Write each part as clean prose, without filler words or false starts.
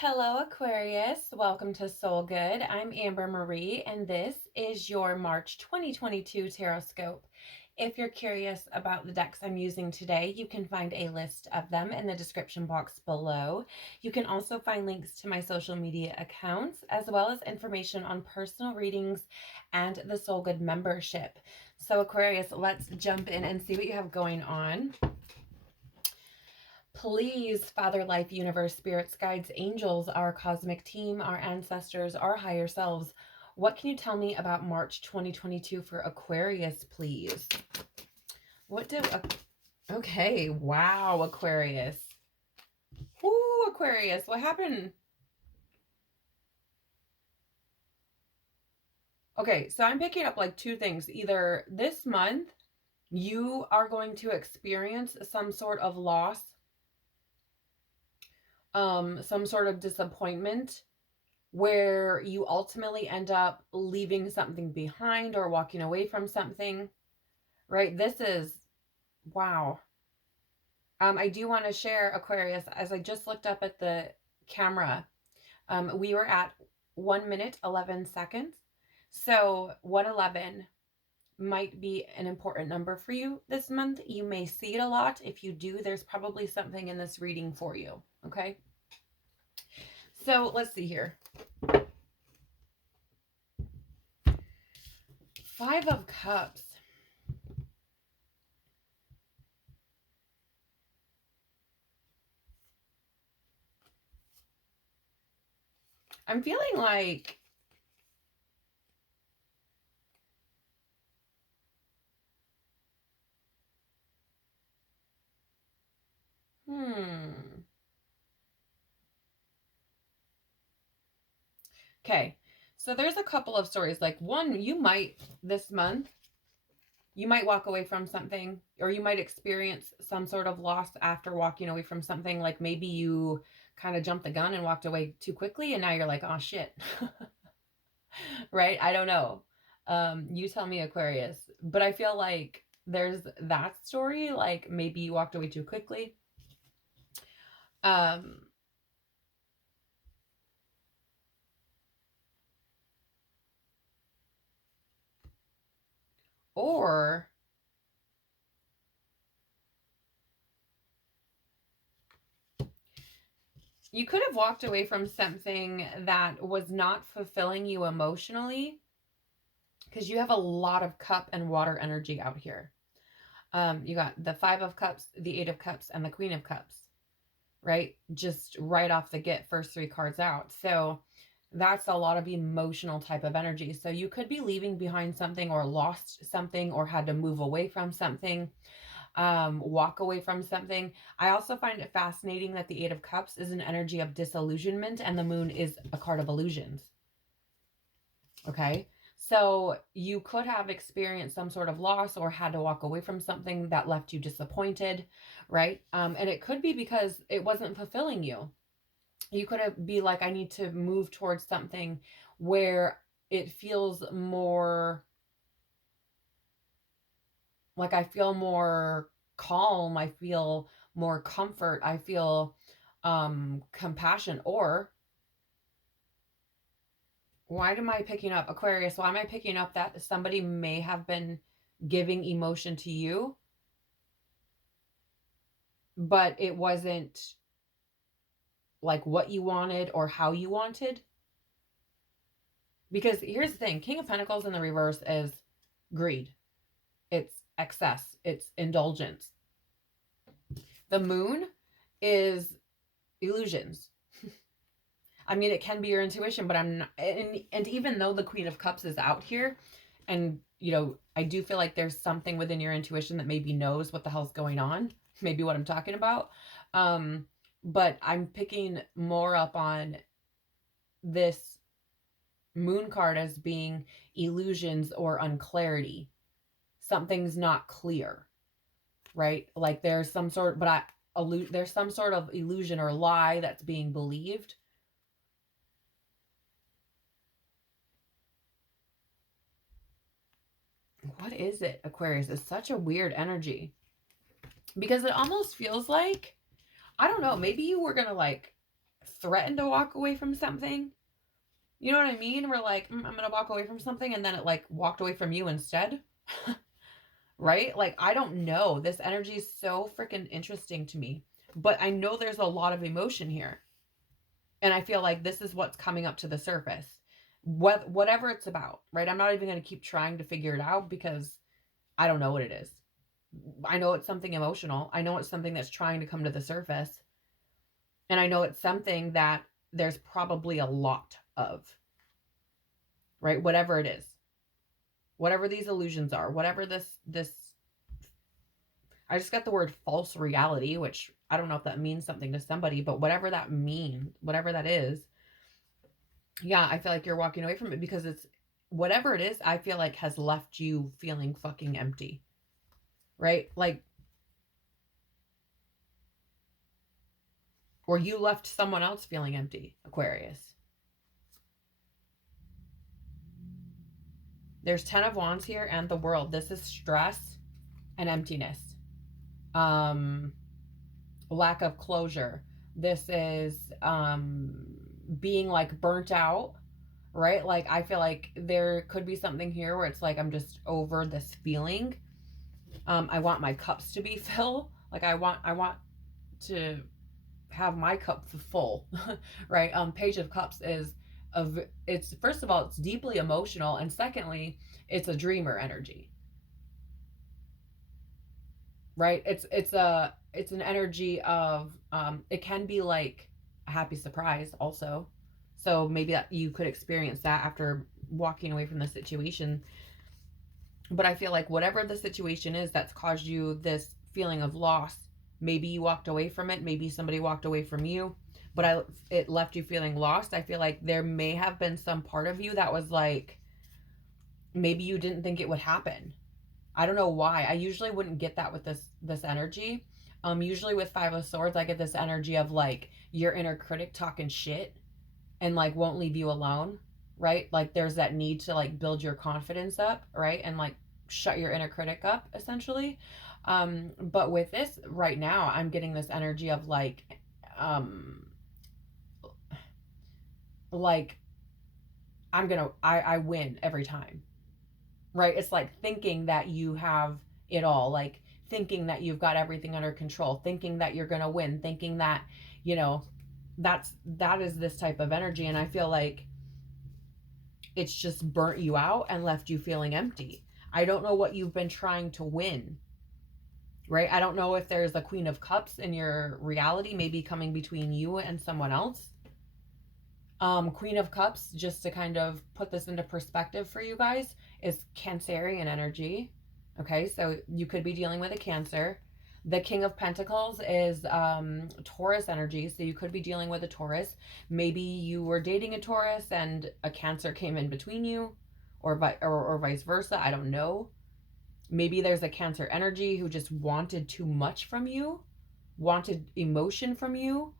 Hello, Aquarius. Welcome to Soul Good. I'm Amber Marie, and this is your March 2022 Tarotscope. If you're curious about the decks I'm using today, you can find a list of them in the description box below. You can also find links to my social media accounts, as well as information on personal readings and the Soul Good membership. So, Aquarius, let's jump in and see what you have going on. Please, Father, Life, Universe, Spirits, Guides, Angels, our cosmic team, our ancestors, our higher selves, what can you tell me about March 2022 for Aquarius, please? Okay, wow, Aquarius. Whoo, Aquarius, what happened? Okay, so I'm picking up like two things. Either this month, you are going to experience some sort of loss, some sort of disappointment, where you ultimately end up leaving something behind or walking away from something, right? This is, wow. I do want to share, Aquarius, as I just looked up at the camera, we were at 1 minute, 11 seconds. So 111 might be an important number for you this month. You may see it a lot. If you do, there's probably something in this reading for you, okay? So let's see here. 5 of Cups. I'm feeling like Okay, so there's a couple of stories. Like one, you might this month, you might walk away from something, or you might experience some sort of loss after walking away from something. Like maybe you kind of jumped the gun and walked away too quickly, and now you're like, oh shit. Right? I don't know. You tell me, Aquarius. But I feel like there's that story. Like maybe you walked away too quickly. Um, or you could have walked away from something that was not fulfilling you emotionally, because you have a lot of cup and water energy out here. You got the 5 of Cups, the 8 of Cups, and the Queen of Cups, right? Just right off the get, first 3 cards out. So that's a lot of emotional type of energy. So you could be leaving behind something, or lost something, or had to move away from something, walk away from something. I also find it fascinating that the 8 of Cups is an energy of disillusionment, and the moon is a card of illusions. Okay. So you could have experienced some sort of loss, or had to walk away from something that left you disappointed, right? And it could be because it wasn't fulfilling you. You could have be like, I need to move towards something where it feels more like, I feel more calm, I feel more comfort, I feel compassion. Or why am I picking up, Aquarius? Why am I picking up that somebody may have been giving emotion to you, but it wasn't like what you wanted or how you wanted? Because here's the thing, King of Pentacles in the reverse is greed. It's excess. It's indulgence. The moon is illusions. I mean, it can be your intuition, but I'm not, and even though the Queen of Cups is out here, and you know, I do feel like there's something within your intuition that maybe knows what the hell's going on, maybe what I'm talking about. But I'm picking more up on this moon card as being illusions or unclarity. Something's not clear, right? Like there's some sort, there's some sort of illusion or lie that's being believed. What is it, Aquarius? It's such a weird energy, because it almost feels like, I don't know, maybe you were going to like threatened to walk away from something. You know what I mean? We're like, I'm going to walk away from something, and then it like walked away from you instead. Right? Like, I don't know. This energy is so freaking interesting to me. But I know there's a lot of emotion here. And I feel like this is what's coming up to the surface. Whatever it's about, right? I'm not even going to keep trying to figure it out because I don't know what it is. I know it's something emotional. I know it's something that's trying to come to the surface. And I know it's something that there's probably a lot of, right? Whatever it is. Whatever these illusions are, whatever this I just got the word false reality, which I don't know if that means something to somebody, but whatever that means, whatever that is, yeah, I feel like you're walking away from it because it's whatever it is, I feel like has left you feeling fucking empty. Right? Like, or you left someone else feeling empty, Aquarius. There's 10 of Wands here and the World. This is stress and emptiness. Lack of closure. This is being like burnt out, right? Like, I feel like there could be something here where it's like, I'm just over this feeling. I want my cups to be full. Like, I want to have my cup full, right? Page of Cups is it's first of all, it's deeply emotional, and secondly, it's a dreamer energy, right? It's an energy of it can be like a happy surprise also. So maybe that you could experience that after walking away from the situation. But I feel like whatever the situation is that's caused you this feeling of loss, maybe you walked away from it, maybe somebody walked away from you, but it left you feeling lost. I feel like there may have been some part of you that was like, maybe you didn't think it would happen. I don't know why. I usually wouldn't get that with this energy. Usually with Five of Swords, I get this energy of like your inner critic talking shit and like won't leave you alone, right? Like there's that need to like build your confidence up, right? And like shut your inner critic up essentially. But with this right now, I'm getting this energy of like I win every time, right? It's like thinking that you have it all, like thinking that you've got everything under control, thinking that you're gonna win, thinking that, you know, that is this type of energy. And I feel like it's just burnt you out and left you feeling empty. I don't know what you've been trying to win, right? I don't know if there's a Queen of Cups in your reality, maybe coming between you and someone else. Queen of Cups, just to kind of put this into perspective for you guys, is Cancerian energy. Okay, so you could be dealing with a Cancer. The King of Pentacles is Taurus energy, so you could be dealing with a Taurus. Maybe you were dating a Taurus and a Cancer came in between you, or vice versa. I don't know. Maybe there's a Cancer energy who just wanted too much from you, wanted emotion from you,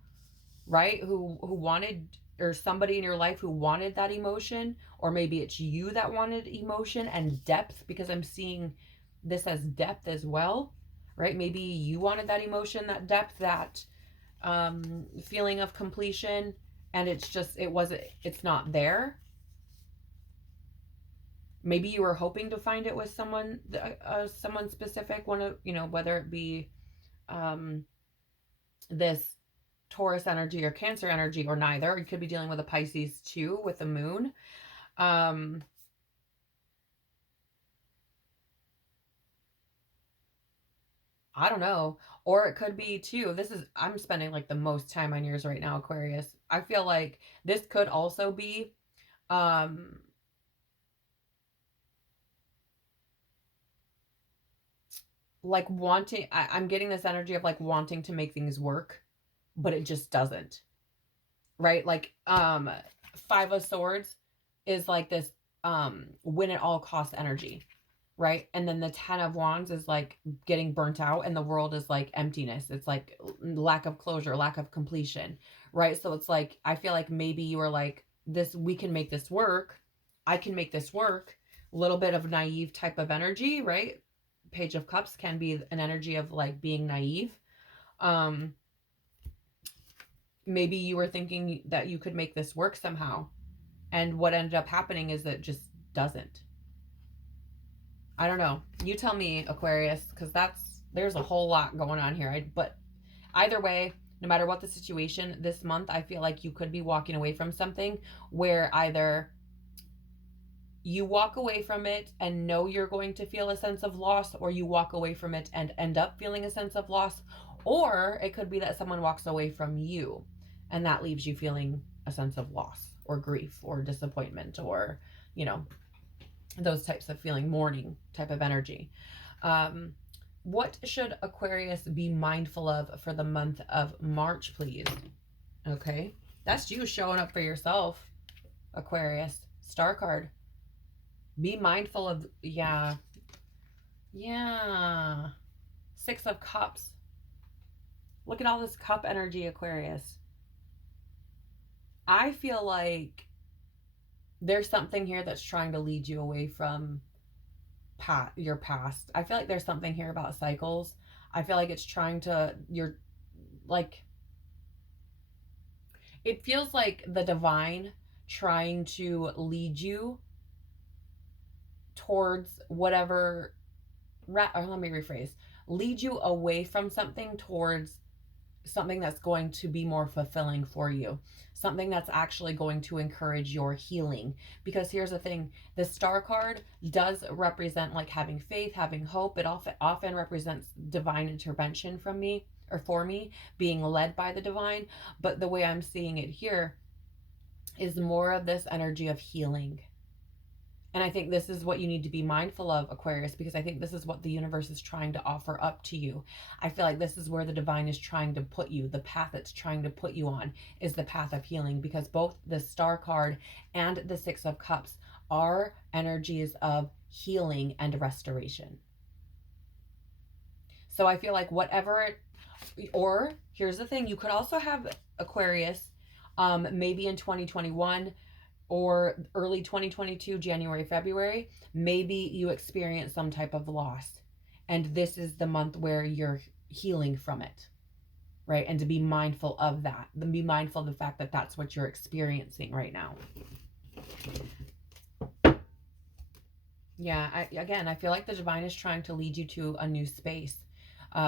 right? Who wanted, or somebody in your life who wanted that emotion, or maybe it's you that wanted emotion and depth, because I'm seeing this as depth as well, right? Maybe you wanted that emotion, that depth, that feeling of completion, and it's not there. Maybe you were hoping to find it with someone specific, one of, whether it be this Taurus energy or Cancer energy, or neither. You could be dealing with a Pisces too, with the moon. I don't know. Or it could be too, I'm spending like the most time on yours right now, Aquarius. I feel like this could also be, like I'm getting this energy of like wanting to make things work, but it just doesn't. Right? Like, Five of Swords is like this, win at all cost energy. Right? And then the 10 of Wands is like getting burnt out, and the World is like emptiness. It's like lack of closure, lack of completion, right? So it's like, I feel like maybe you were like, we can make this work. I can make this work. A little bit of naive type of energy, right? Page of Cups can be an energy of like being naive. maybe you were thinking that you could make this work somehow. And what ended up happening is that it just doesn't. I don't know. You tell me, Aquarius, because there's a whole lot going on here. But either way, no matter what the situation this month, I feel like you could be walking away from something where either you walk away from it and know you're going to feel a sense of loss, or you walk away from it and end up feeling a sense of loss, or it could be that someone walks away from you and that leaves you feeling a sense of loss or grief or disappointment, or, you know, those types of feeling, mourning type of energy. What should Aquarius be mindful of for the month of March, please? Okay, that's you showing up for yourself, Aquarius. Star card. Be mindful of, yeah. Six of Cups. Look at all this cup energy, Aquarius. I feel like there's something here that's trying to lead you away from your past. I feel like there's something here about cycles. I feel like it's trying to, you're like, it feels like the divine trying to lead you towards whatever, or let me rephrase, lead you away from something towards something that's going to be more fulfilling for you, something that's actually going to encourage your healing. Because here's the thing, the star card does represent like having faith, having hope. It often represents divine intervention from me, or for me, being led by the divine. But the way I'm seeing it here is more of this energy of healing. And I think this is what you need to be mindful of, Aquarius, because I think this is what the universe is trying to offer up to you. I feel like this is where the divine is trying to put you. The path it's trying to put you on is the path of healing, because both the Star card and the Six of Cups are energies of healing and restoration. So I feel like or here's the thing, you could also have, Aquarius, maybe in 2021 or early 2022, January, February, maybe you experience some type of loss. And this is the month where you're healing from it, right? And to be mindful of that, and be mindful of the fact that that's what you're experiencing right now. Yeah, I feel like the divine is trying to lead you to a new space.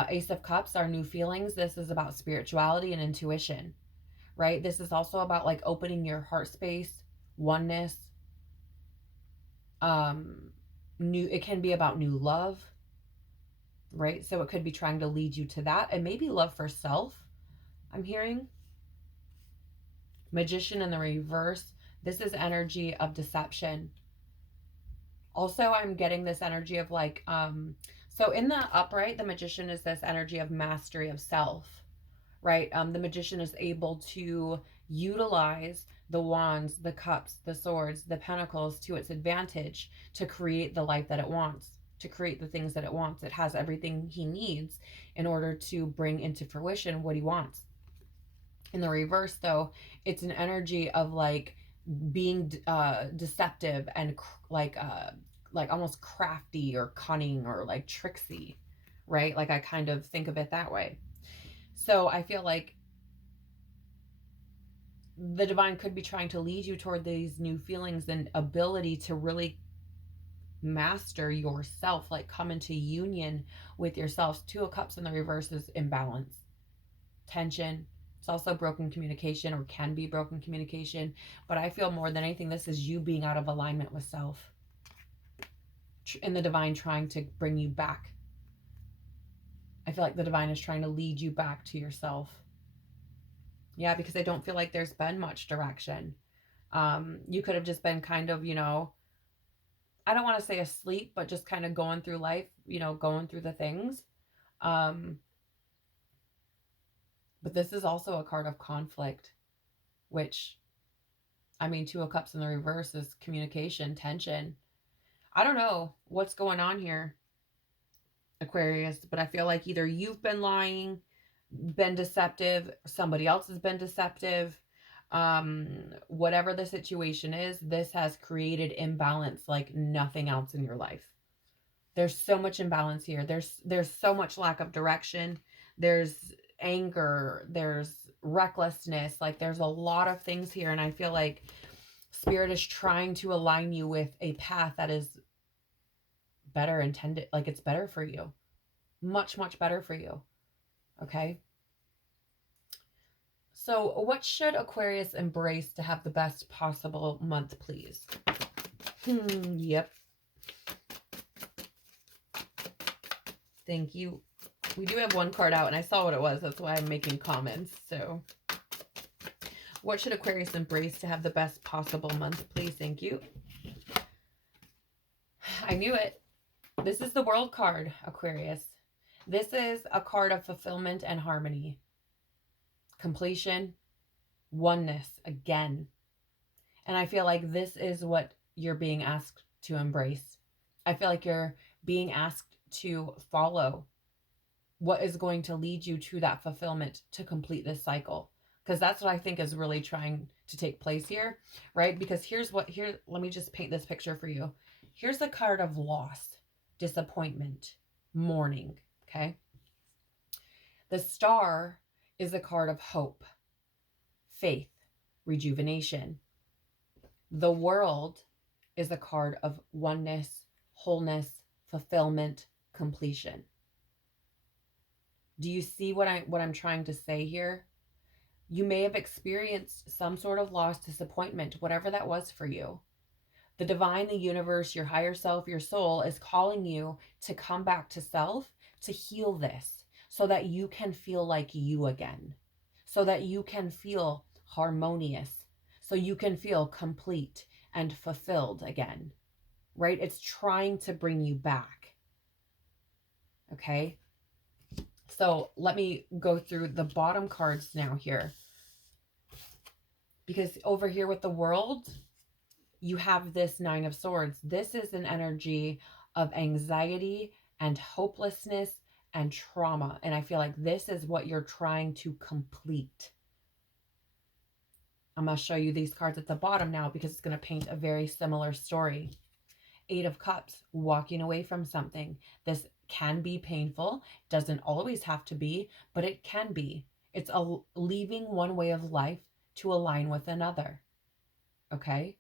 Ace of Cups are new feelings. This is about spirituality and intuition, right? This is also about like opening your heart space, oneness. It can be about new love, right? So it could be trying to lead you to that, and maybe love for self. I'm hearing Magician in the reverse. This is energy of deception. Also, I'm getting this energy of like, so in the upright, the Magician is this energy of mastery of self, right? The Magician is able to utilize the wands, the cups, the swords, the pentacles to its advantage to create the life that it wants, to create the things that it wants. It has everything he needs in order to bring into fruition what he wants. In the reverse, though, it's an energy of like being deceptive and like almost crafty or cunning or like tricksy, right? Like I kind of think of it that way. So I feel like the divine could be trying to lead you toward these new feelings and ability to really master yourself, like come into union with yourself. Two of Cups in the reverse is imbalance, tension. It's also broken communication, or can be broken communication. But I feel more than anything, this is you being out of alignment with self, and the divine trying to bring you back. I feel like the divine is trying to lead you back to yourself. Yeah, because I don't feel like there's been much direction. You could have just been kind of, I don't want to say asleep, but just kind of going through life, going through the things. But this is also a card of conflict, which, I mean, Two of Cups in the reverse is communication, tension. I don't know what's going on here, Aquarius, but I feel like either you've been lying, been deceptive, somebody else has been deceptive. Whatever the situation is, this has created imbalance like nothing else in your life. There's so much imbalance here. There's so much lack of direction. There's anger. There's recklessness. Like there's a lot of things here. And I feel like Spirit is trying to align you with a path that is better intended. Like it's better for you. Much, much better for you. Okay. So what should Aquarius embrace to have the best possible month, please? Yep. Thank you. We do have one card out, and I saw what it was. That's why I'm making comments. So what should Aquarius embrace to have the best possible month, please? Thank you. I knew it. This is the World card, Aquarius. This is a card of fulfillment and harmony. Completion, oneness, again. And I feel like this is what you're being asked to embrace. I feel like you're being asked to follow what is going to lead you to that fulfillment to complete this cycle. Because that's what I think is really trying to take place here, right? Because let me just paint this picture for you. Here's the card of loss, disappointment, mourning, okay? The star is a card of hope, faith, rejuvenation. The world is a card of oneness, wholeness, fulfillment, completion. Do you see what I'm trying to say here? You may have experienced some sort of loss, disappointment, whatever that was for you. The divine, the universe, your higher self, your soul is calling you to come back to self, to heal this, so that you can feel like you again, so that you can feel harmonious, so you can feel complete and fulfilled again, right? It's trying to bring you back, okay? So let me go through the bottom cards now here. Because over here with the World, you have this Nine of Swords. This is an energy of anxiety and hopelessness and trauma. And I feel like this is what you're trying to complete. I'm going to show you these cards at the bottom now because it's going to paint a very similar story. Eight of Cups, walking away from something. This can be painful, doesn't always have to be, but it can be. It's leaving one way of life to align with another. Okay?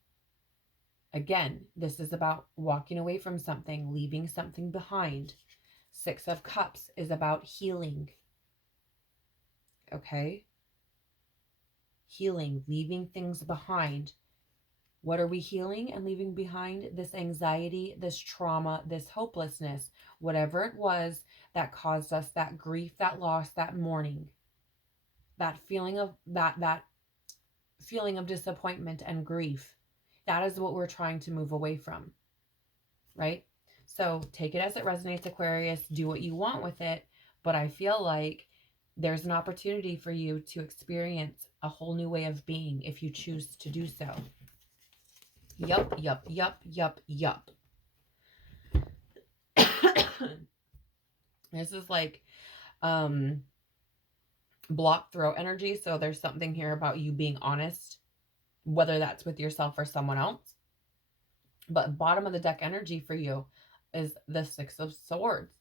Again, this is about walking away from something, leaving something behind. Six of Cups is about healing. Okay? Healing, leaving things behind. What are we healing and leaving behind? This anxiety, this trauma, this hopelessness, whatever it was that caused us that grief, that loss, that mourning, that feeling of that feeling of disappointment and grief. That is what we're trying to move away from, right? So take it as it resonates, Aquarius. Do what you want with it. But I feel like there's an opportunity for you to experience a whole new way of being if you choose to do so. Yup, yup, yup, yup, yup. This is like block throat energy. So there's something here about you being honest, whether that's with yourself or someone else. But bottom of the deck energy for you is the Six of Swords.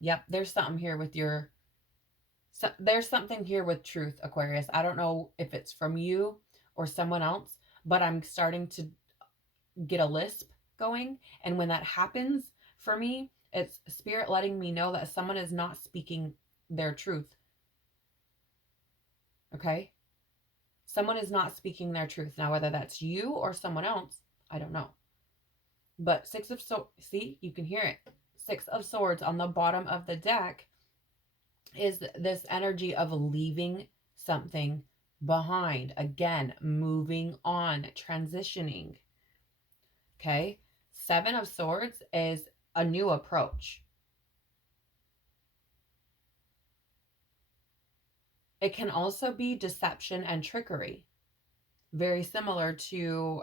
Yep, there's something here with there's something here with truth, Aquarius. I don't know if it's from you or someone else, but I'm starting to get a lisp going. And when that happens for me, it's Spirit letting me know that someone is not speaking their truth. Okay? Someone is not speaking their truth. Now, whether that's you or someone else, I don't know. But Six of Swords, see, you can hear it. Six of Swords on the bottom of the deck is this energy of leaving something behind. Again, moving on, transitioning. Okay? Seven of Swords is a new approach. It can also be deception and trickery. Very similar to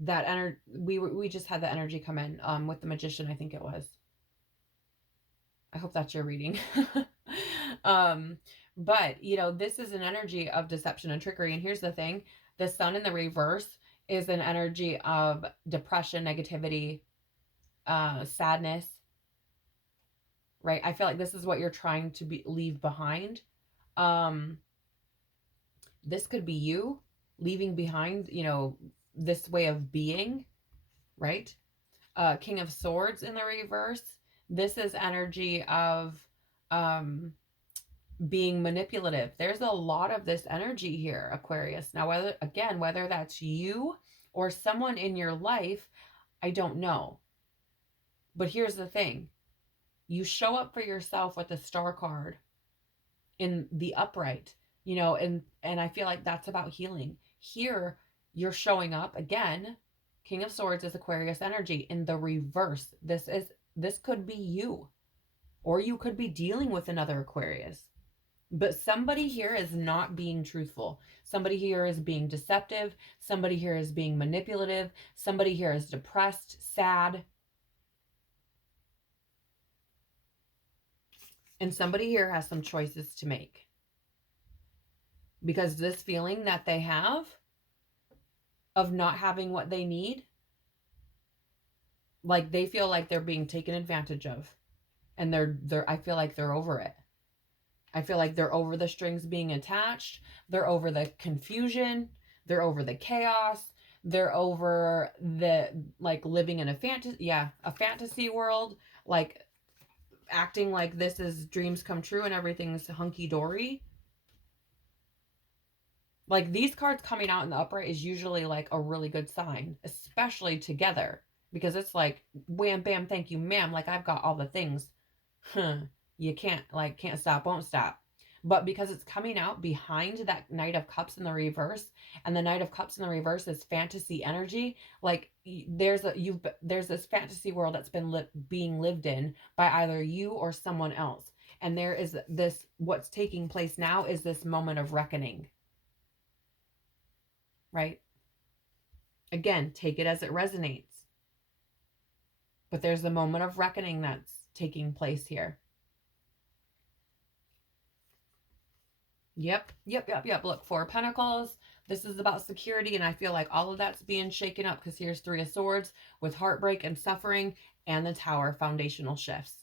that energy. We just had the energy come in with the Magician, I think it was. I hope that's your reading. But, you know, this is an energy of deception and trickery. And here's the thing. The Sun in the reverse is an energy of depression, negativity, sadness. right? I feel like this is what you're trying to leave behind. This could be you leaving behind, you know, this way of being, right? King of Swords in the reverse. This is energy of um, being manipulative. There's a lot of this energy here, Aquarius. Now, whether that's you or someone in your life, I don't know. But here's the thing. You show up for yourself with the Star card in the upright, you know, and I feel like that's about healing. Here, you're showing up again. King of Swords is Aquarius energy in the reverse. This could be you, or you could be dealing with another Aquarius. But somebody here is not being truthful. Somebody here is being deceptive. Somebody here is being manipulative. Somebody here is depressed, sad. And somebody here has some choices to make. Because this feeling that they have of not having what they need, like they feel like they're being taken advantage of. And I feel like they're over it. I feel like they're over the strings being attached. They're over the confusion. They're over the chaos. They're over the, like, living in a fantasy world, like acting like this is dreams come true and everything's hunky-dory. Like, these cards coming out in the upright is usually like a really good sign, especially together, because it's like wham bam thank you ma'am, like I've got all the things. You can't stop, won't stop. But because it's coming out behind that Knight of Cups in the reverse, and the Knight of Cups in the reverse is fantasy energy, like there's this fantasy world that's been being lived in by either you or someone else. And there is this, what's taking place now is this moment of reckoning, right? Again, take it as it resonates. But there's a moment of reckoning that's taking place here. Yep. Look, Four of Pentacles. This is about security, and I feel like all of that's being shaken up because here's Three of Swords with heartbreak and suffering, and the Tower, foundational shifts.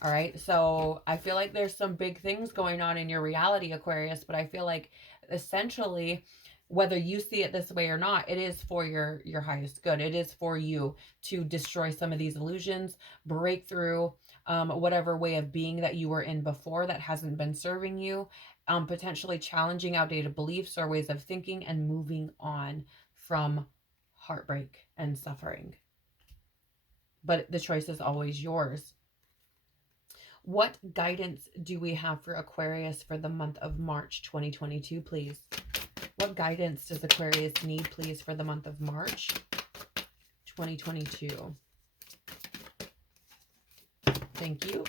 All right, so I feel like there's some big things going on in your reality, Aquarius, but I feel like essentially, whether you see it this way or not, it is for your highest good. It is for you to destroy some of these illusions, break through whatever way of being that you were in before that hasn't been serving you, potentially challenging outdated beliefs or ways of thinking, and moving on from heartbreak and suffering. But the choice is always yours. What guidance do we have for Aquarius for the month of March 2022, please? What guidance does Aquarius need, please, for the month of March 2022? Thank you.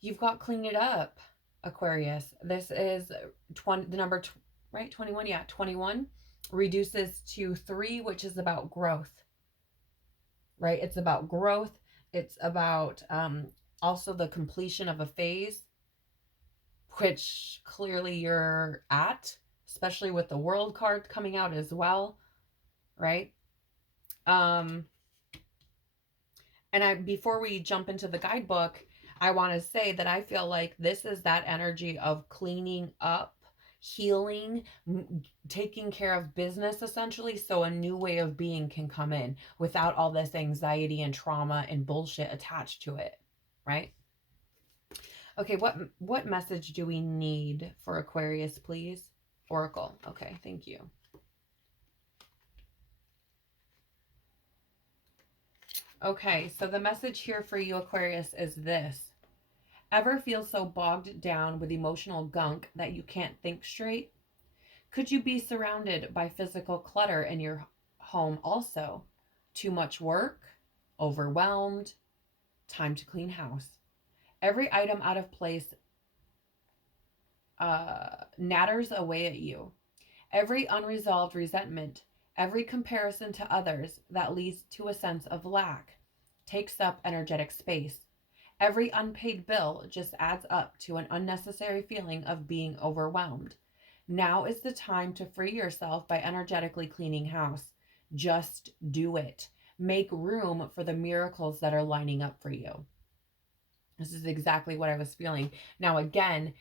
You've got clean it up, Aquarius. This is the number, right? 21. Yeah, 21 reduces to 3, which is about growth, right? It's about growth. It's about also the completion of a phase, which clearly you're at, especially with the World card coming out as well, right? And before we jump into the guidebook, I want to say that I feel like this is that energy of cleaning up, healing, taking care of business, essentially, so a new way of being can come in without all this anxiety and trauma and bullshit attached to it, right? Okay, what message do we need for Aquarius, please? Oracle. Okay, thank you. Okay, so the message here for you, Aquarius, is this. Ever feel so bogged down with emotional gunk that you can't think straight? Could you be surrounded by physical clutter in your home also? Too much work? Overwhelmed? Time to clean house. Every item out of place natters away at you. Every unresolved resentment, every comparison to others that leads to a sense of lack, takes up energetic space. Every unpaid bill just adds up to an unnecessary feeling of being overwhelmed. Now is the time to free yourself by energetically cleaning house. Just do it. Make room for the miracles that are lining up for you. This is exactly what I was feeling. Now, again,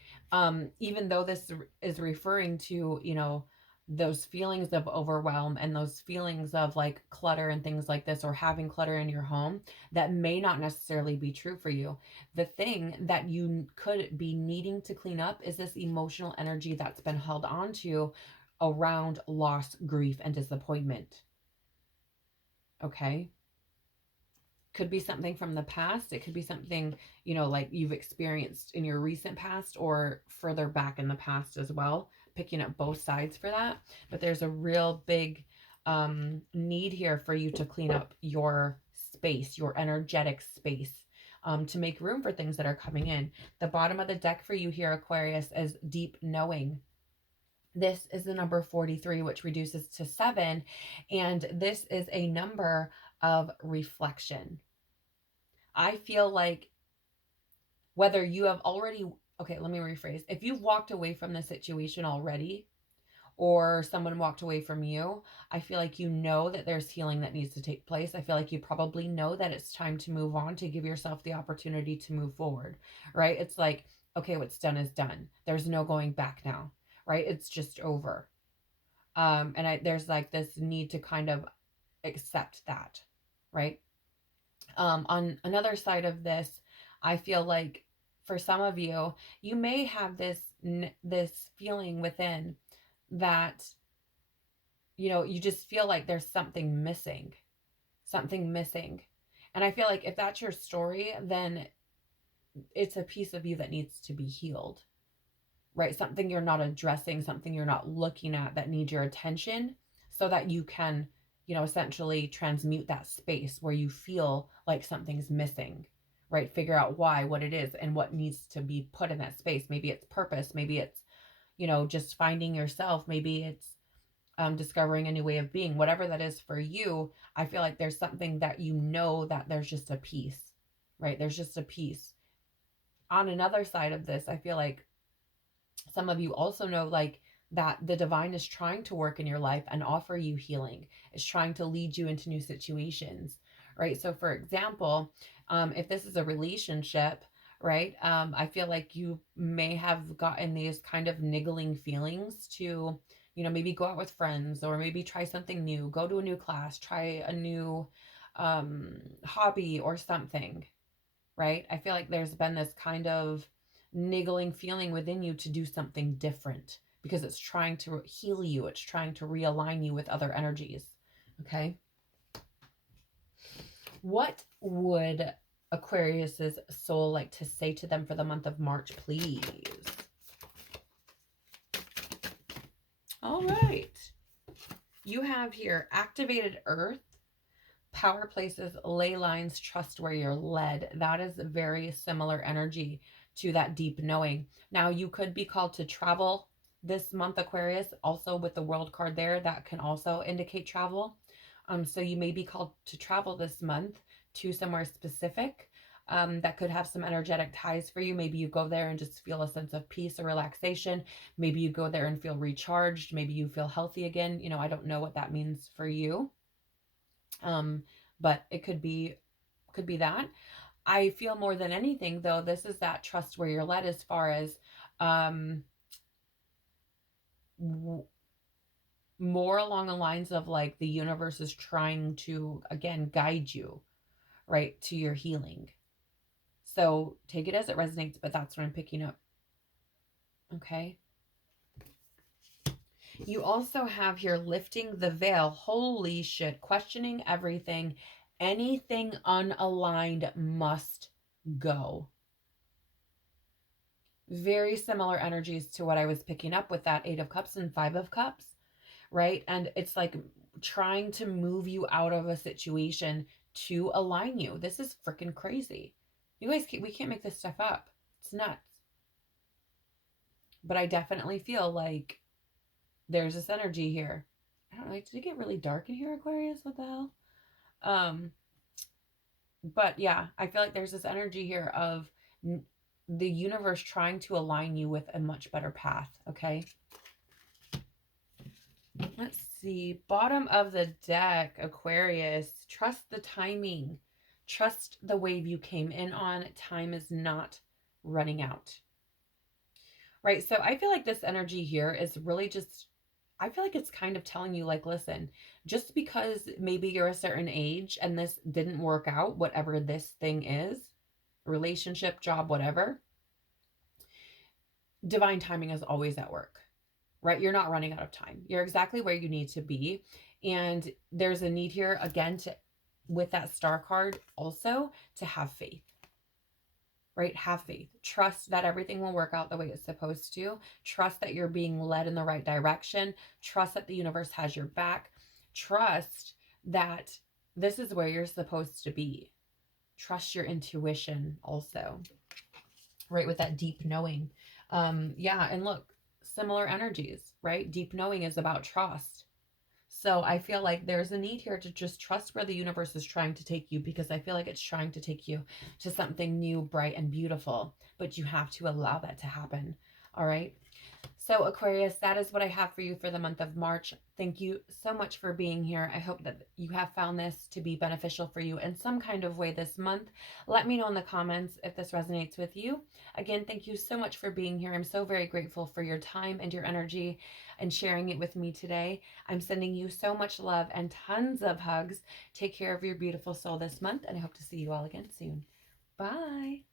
even though this is referring to, you know, those feelings of overwhelm and those feelings of like clutter and things like this, or having clutter in your home, that may not necessarily be true for you. The thing that you could be needing to clean up is this emotional energy that's been held onto around loss, grief, and disappointment. Okay. Could be something from the past. It could be something, you know, like you've experienced in your recent past or further back in the past as well, picking up both sides for that. But there's a real big need here for you to clean up your space, your energetic space, to make room for things that are coming in. The bottom of the deck for you here, Aquarius, is deep knowing. This is the number 43, which reduces to 7. And this is a number of reflection. I feel like whether you have already, okay, let me rephrase. If you've walked away from the situation already, or someone walked away from you, I feel like you know that there's healing that needs to take place. I feel like you probably know that it's time to move on, to give yourself the opportunity to move forward, right? It's like, okay, what's done is done. There's no going back now, right? It's just over. There's like this need to kind of accept that, right? On another side of this, I feel like for some of you, you may have this feeling within that, you know, you just feel like there's something missing, something missing. And I feel like if that's your story, then it's a piece of you that needs to be healed, right? Something you're not addressing, something you're not looking at that needs your attention so that you can, you know, essentially transmute that space where you feel like something's missing, right? Figure out why, what it is, and what needs to be put in that space. Maybe it's purpose. Maybe it's, you know, just finding yourself. Maybe it's discovering a new way of being. Whatever that is for you, I feel like there's something that you know that there's just a piece, right? There's just a piece. On another side of this, I feel like some of you also know like that the divine is trying to work in your life and offer you healing. It's trying to lead you into new situations, right? So for example, if this is a relationship, right, I feel like you may have gotten these kind of niggling feelings to, you know, maybe go out with friends, or maybe try something new, go to a new class, try a new hobby or something, right? I feel like there's been this kind of niggling feeling within you to do something different because it's trying to heal you. It's trying to realign you with other energies. Okay. What would Aquarius's soul like to say to them for the month of March, please? All right. You have here activated earth, power places, ley lines, trust where you're led. That is very similar energy to that deep knowing. Now, you could be called to travel this month, Aquarius, also with the world card there. That can also indicate travel. So you may be called to travel this month to somewhere specific that could have some energetic ties for you. Maybe you go there and just feel a sense of peace or relaxation. Maybe you go there and feel recharged. Maybe you feel healthy again. You know, I don't know what that means for you. But it could be that. I feel more than anything, though, this is that trust where you're led, as far as more along the lines of like the universe is trying to, again, guide you, right, to your healing. So take it as it resonates, but that's what I'm picking up. Okay. You also have here lifting the veil. Holy shit. Questioning everything. Anything unaligned must go. Very similar energies to what I was picking up with that 8 of Cups and 5 of Cups, right? And it's like trying to move you out of a situation to align you. This is freaking crazy. You guys, we can't make this stuff up. It's nuts. But I definitely feel like there's this energy here. I don't know. Did it get really dark in here, Aquarius? What the hell? But yeah, I feel like there's this energy here of the universe trying to align you with a much better path. Okay. Let's the bottom of the deck, Aquarius, trust the timing. Trust the wave you came in on. Time is not running out. Right? So I feel like this energy here is really just, I feel like it's kind of telling you, like, listen, just because maybe you're a certain age and this didn't work out, whatever this thing is, relationship, job, whatever, divine timing is always at work, right? You're not running out of time. You're exactly where you need to be. And there's a need here, again, to, with that star card also, to have faith, right? Have faith. Trust that everything will work out the way it's supposed to. Trust that you're being led in the right direction. Trust that the universe has your back. Trust that this is where you're supposed to be. Trust your intuition also, right? With that deep knowing. Yeah, and look, similar energies, right? Deep knowing is about trust. So I feel like there's a need here to just trust where the universe is trying to take you, because I feel like it's trying to take you to something new, bright, and beautiful, but you have to allow that to happen. All right. So Aquarius, that is what I have for you for the month of March. Thank you so much for being here. I hope that you have found this to be beneficial for you in some kind of way this month. Let me know in the comments if this resonates with you. Again, thank you so much for being here. I'm so very grateful for your time and your energy and sharing it with me today. I'm sending you so much love and tons of hugs. Take care of your beautiful soul this month, and I hope to see you all again soon. Bye.